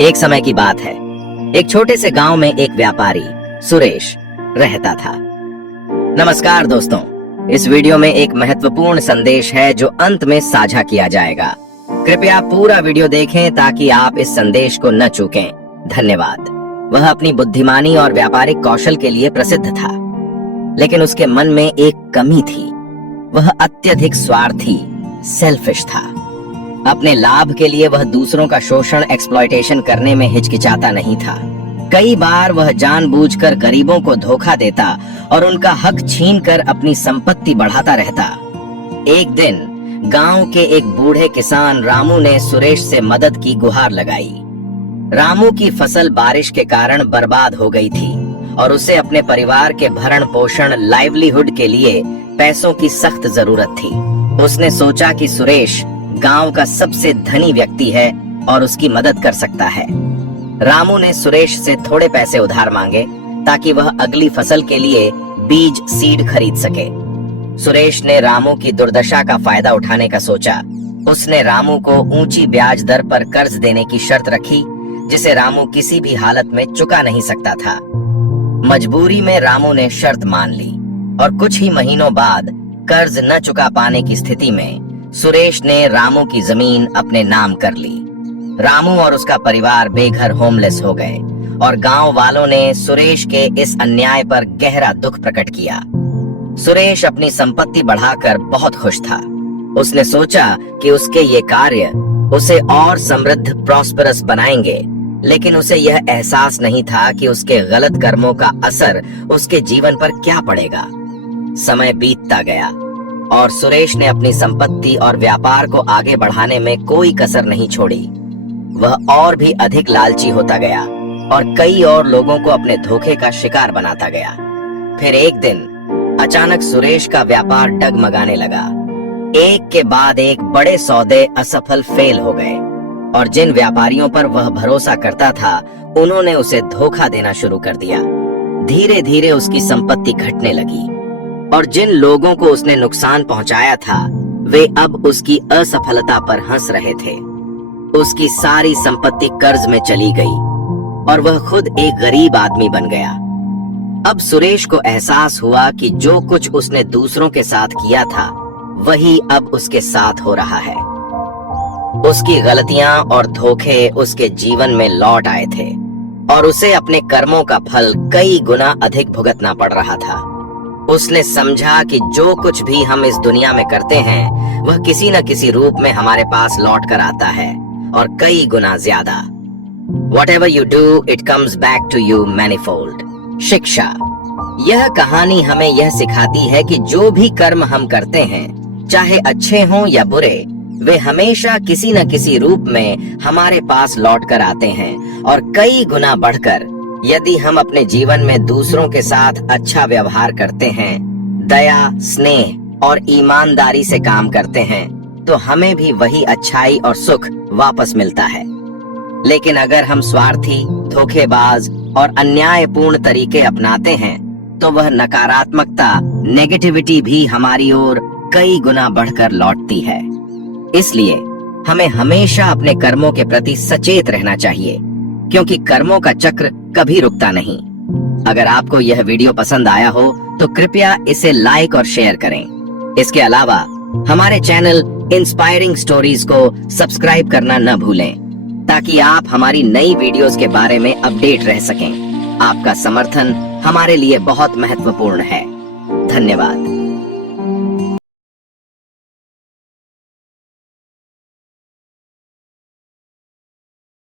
एक समय की बात है, एक छोटे से गांव में एक व्यापारी सुरेश रहता था। नमस्कार दोस्तों, इस वीडियो में एक महत्वपूर्ण संदेश है जो अंत में साझा किया जाएगा। कृपया पूरा वीडियो देखें ताकि आप इस संदेश को न चूकें। धन्यवाद। वह अपनी बुद्धिमानी और व्यापारिक कौशल के लिए प्रसिद्ध था, लेकिन उसके मन में एक कमी थी। वह अत्यधिक स्वार्थी, सेल्फिश था। अपने लाभ के लिए वह दूसरों का शोषण, एक्सप्लॉयटेशन करने में हिचकिचाता नहीं था। कई बार वह जानबूझकर गरीबों को धोखा देता और उनका हक छीनकर अपनी संपत्ति बढ़ाता रहता। एक दिन गांव के एक बूढ़े किसान रामू ने सुरेश से मदद की गुहार लगाई। रामू की फसल बारिश के कारण बर्बाद हो गई थी और उसे अपने परिवार के भरण पोषण, लाइवलीहुड के लिए पैसों की सख्त जरूरत थी। उसने सोचा कि सुरेश गांव का सबसे धनी व्यक्ति है और उसकी मदद कर सकता है। रामू ने सुरेश से थोड़े पैसे उधार मांगे ताकि वह अगली फसल के लिए बीज, सीड खरीद सके। सुरेश ने रामू की दुर्दशा का फायदा उठाने का सोचा। उसने रामू को ऊंची ब्याज दर पर कर्ज देने की शर्त रखी, जिसे रामू किसी भी हालत में चुका नहीं सकता था। मजबूरी में रामू ने शर्त मान ली और कुछ ही महीनों बाद कर्ज न चुका पाने की स्थिति में सुरेश ने रामू की जमीन अपने नाम कर ली। रामू और उसका परिवार बेघर, होमलेस हो गए और गांव वालों ने सुरेश के इस अन्याय पर गहरा दुख प्रकट किया। सुरेश अपनी संपत्ति बढ़ाकर बहुत खुश था। उसने सोचा कि उसके ये कार्य उसे और समृद्ध, प्रॉस्परस बनाएंगे, लेकिन उसे यह एहसास नहीं था कि उसके गलत कर्मों का असर उसके जीवन पर क्या पड़ेगा। समय बीतता गया और सुरेश ने अपनी संपत्ति और व्यापार को आगे बढ़ाने में कोई कसर नहीं छोड़ी। वह और भी अधिक लालची होता गया और कई और लोगों को अपने धोखे का शिकार बनाता गया। फिर एक दिन अचानक सुरेश का व्यापार डगमगाने लगा। एक के बाद एक बड़े सौदे असफल, फेल हो गए और जिन व्यापारियों पर वह भरोसा करता था, उन्होंने उसे धोखा देना शुरू कर दिया। धीरे धीरे उसकी संपत्ति घटने लगी और जिन लोगों को उसने नुकसान पहुंचाया था, वे अब उसकी असफलता पर हंस रहे थे। उसकी सारी संपत्ति कर्ज में चली गई और वह खुद एक गरीब आदमी बन गया। अब सुरेश को एहसास हुआ कि जो कुछ उसने दूसरों के साथ किया था, वही अब उसके साथ हो रहा है। उसकी गलतियां और धोखे उसके जीवन में लौट आए थे और उसे अपने कर्मों का फल कई गुना अधिक भुगतना पड़ रहा था। उसने समझा कि जो कुछ भी हम इस दुनिया में करते हैं, वह किसी न किसी रूप में हमारे पास लौट कर आता है और कई गुना ज्यादा। Whatever you do, it comes back to you manifold. शिक्षा। यह कहानी हमें यह सिखाती है कि जो भी कर्म हम करते हैं, चाहे अच्छे हों या बुरे, वे हमेशा किसी न किसी रूप में हमारे पास लौट कर आते हैं और कई गुना बढ़कर। यदि हम अपने जीवन में दूसरों के साथ अच्छा व्यवहार करते हैं, दया, स्नेह और ईमानदारी से काम करते हैं, तो हमें भी वही अच्छाई और सुख वापस मिलता है। लेकिन अगर हम स्वार्थी, धोखेबाज और अन्यायपूर्ण तरीके अपनाते हैं, तो वह नकारात्मकता, नेगेटिविटी भी हमारी ओर कई गुना बढ़कर लौटती है। इसलिए हमें हमेशा अपने कर्मों के प्रति सचेत रहना चाहिए, क्योंकि कर्मों का चक्र कभी रुकता नहीं। अगर आपको यह वीडियो पसंद आया हो तो कृपया इसे लाइक और शेयर करें। इसके अलावा हमारे चैनल इंस्पायरिंग स्टोरीज को सब्सक्राइब करना न भूलें, ताकि आप हमारी नई वीडियोस के बारे में अपडेट रह सकें। आपका समर्थन हमारे लिए बहुत महत्वपूर्ण है। धन्यवाद।